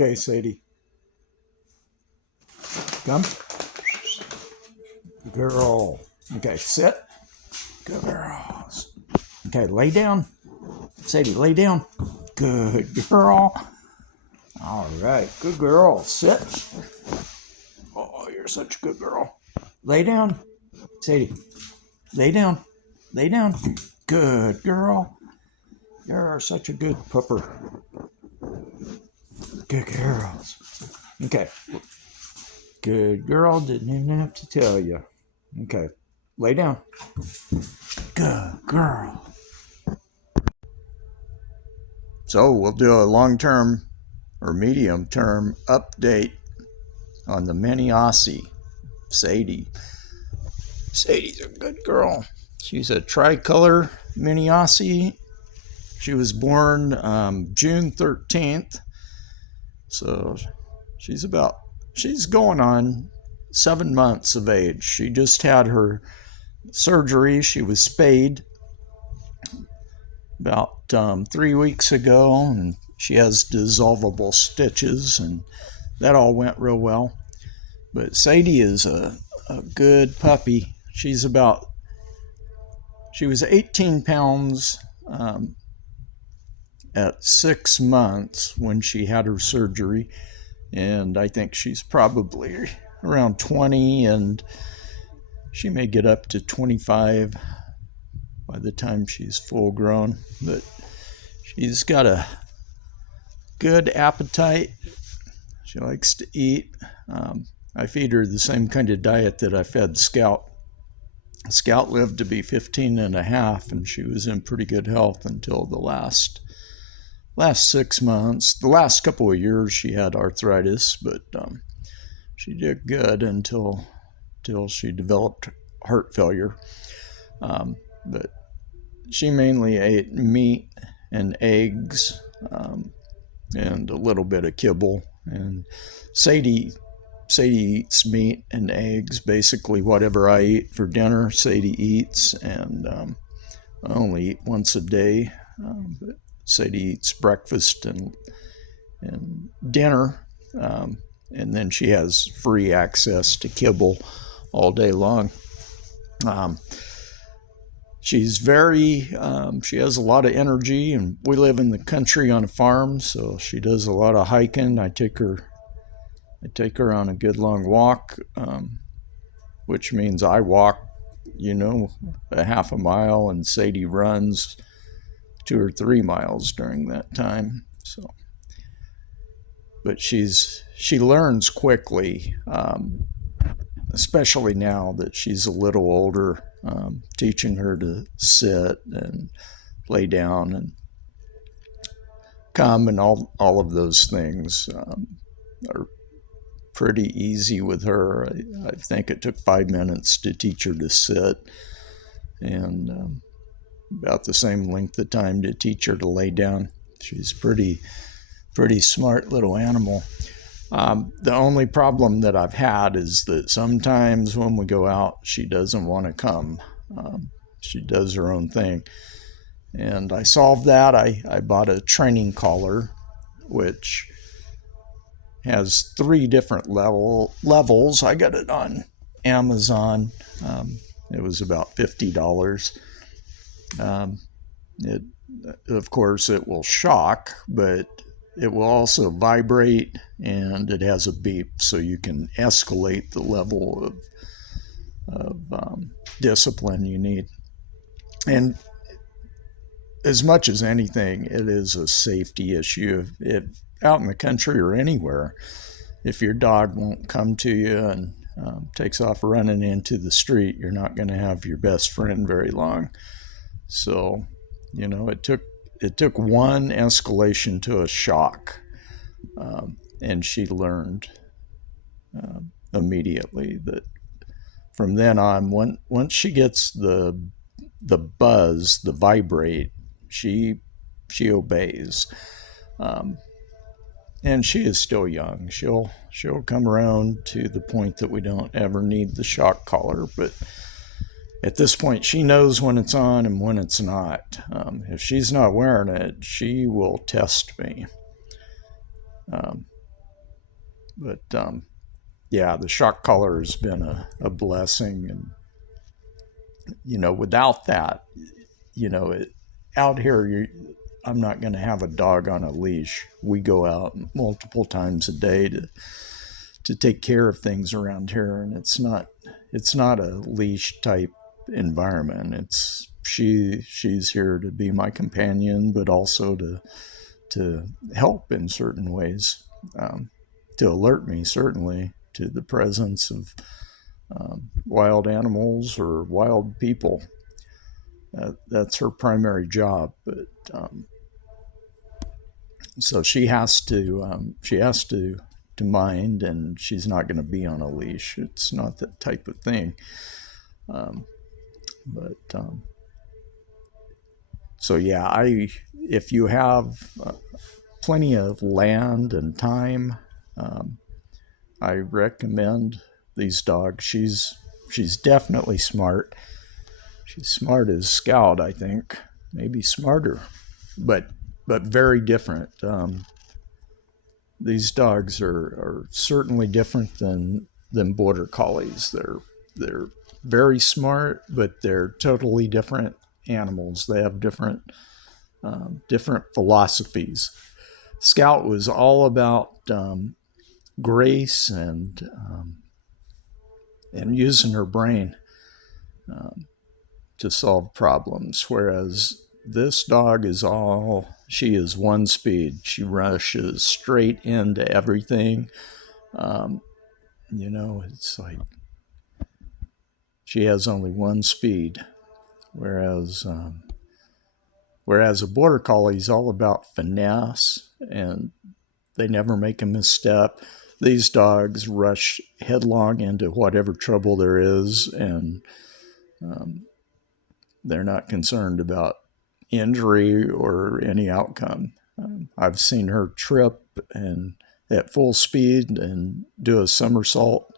Okay, Sadie. Come. Good girl. Okay, sit. Good girls. Okay, lay down. Sadie, lay down. Good girl. All right, good girl. Sit. Oh, you're such a good girl. Lay down. Sadie, lay down. Lay down. Good girl. You're such a good pupper. Good girls. Okay. Good girl. Didn't even have to tell you. Okay. Lay down. Good girl. So we'll do a long-term or medium-term update on the mini Aussie, Sadie. Sadie's a good girl. She's a tricolor mini Aussie. She was born June 13th. So she's going on 7 months of age. She just had her surgery. She was spayed about 3 weeks ago, and she has dissolvable stitches, and that all went real well. But Sadie is a good puppy. She was 18 pounds at 6 months when she had her surgery, and I think she's probably around 20, and she may get up to 25 by the time she's full grown. But she's got a good appetite. She likes to eat. I feed her the same kind of diet that I fed Scout. Scout lived to be 15 and a half, and she was in pretty good health until the last 6 months. The last couple of years she had arthritis, but she did good until she developed heart failure. But she mainly ate meat and eggs and a little bit of kibble. And Sadie eats meat and eggs. Basically, whatever I eat for dinner, Sadie eats, and I only eat once a day. But Sadie eats breakfast and dinner, and then she has free access to kibble all day long. She's she has a lot of energy, and we live in the country on a farm, so she does a lot of hiking. I take her on a good long walk, which means I walk, a half a mile, and Sadie runs 2 or 3 miles during that time. So, but she learns quickly, especially now that she's a little older. Teaching her to sit and lay down and come and all of those things are pretty easy with her. I think it took 5 minutes to teach her to sit, and about the same length of time to teach her to lay down. She's pretty smart little animal. The only problem that I've had is that sometimes when we go out, she doesn't want to come. She does her own thing. And I solved that. I bought a training collar, which has 3 different levels. I got it on Amazon. It was about $50. Of course, it will shock, but it will also vibrate, and it has a beep, so you can escalate the level of discipline you need. And as much as anything, it is a safety issue. If out in the country or anywhere, if your dog won't come to you and takes off running into the street, you're not going to have your best friend very long. So, it took one escalation to a shock, and she learned immediately that from then on, once she gets the buzz, the vibrate, she obeys. And she is still young. She'll come around to the point that we don't ever need the shock collar, but at this point, she knows when it's on and when it's not. If she's not wearing it, she will test me. But yeah, the shock collar has been a blessing. And, without that, out here, I'm not going to have a dog on a leash. We go out multiple times a day to take care of things around here, and it's not a leash type environment. She's here to be my companion, but also to help in certain ways, to alert me certainly to the presence of wild animals or wild people. That's her primary job. But so she has to mind, and she's not going to be on a leash. It's not that type of thing. But so yeah, if you have plenty of land and time, I recommend these dogs. She's definitely smart. She's smart as Scout, I think, maybe smarter, but very different. These dogs are certainly different than border collies. They're very smart, but they're totally different animals. They have different philosophies. Scout was all about grace and using her brain to solve problems, whereas this dog she is one speed. She rushes straight into everything. It's like she has only one speed, whereas a border collie is all about finesse, and they never make a misstep. These dogs rush headlong into whatever trouble there is, and they're not concerned about injury or any outcome. I've seen her trip and at full speed and do a somersault,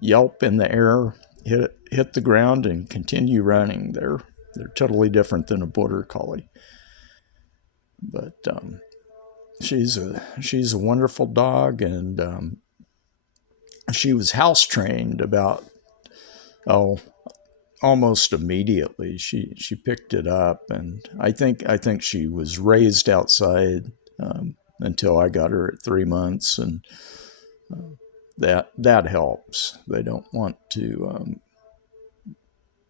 yelp in the air, hit the ground, and continue running. They're totally different than a border collie. But she's a wonderful dog, and she was house trained about almost immediately. She picked it up, and I think she was raised outside until I got her at 3 months, and that helps. They don't want to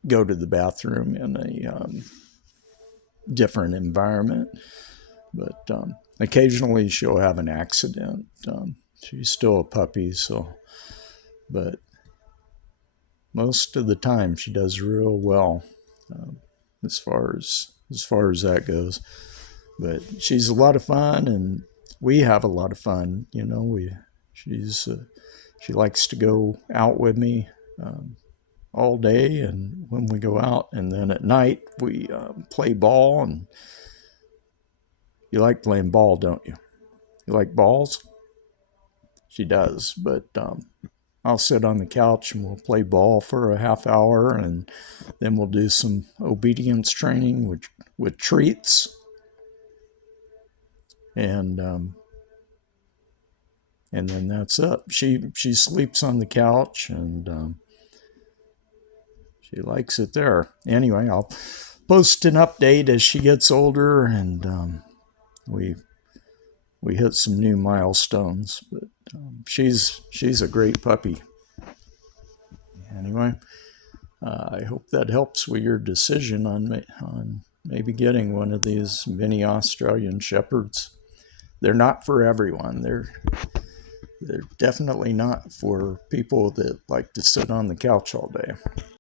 go to the bathroom in a different environment, but occasionally she'll have an accident. She's still a puppy, but most of the time she does real well, as far as that goes. But she's a lot of fun, and we have a lot of fun. She likes to go out with me all day, and when we go out, and then at night we play ball. And you like playing ball, don't you? You like balls? She does, but I'll sit on the couch and we'll play ball for a half hour, and then we'll do some obedience training with treats. And then that's it. She sleeps on the couch, and she likes it there. Anyway, I'll post an update as she gets older, and we hit some new milestones. But she's a great puppy. Anyway, I hope that helps with your decision on maybe getting one of these mini Australian Shepherds. They're not for everyone. They're definitely not for people that like to sit on the couch all day.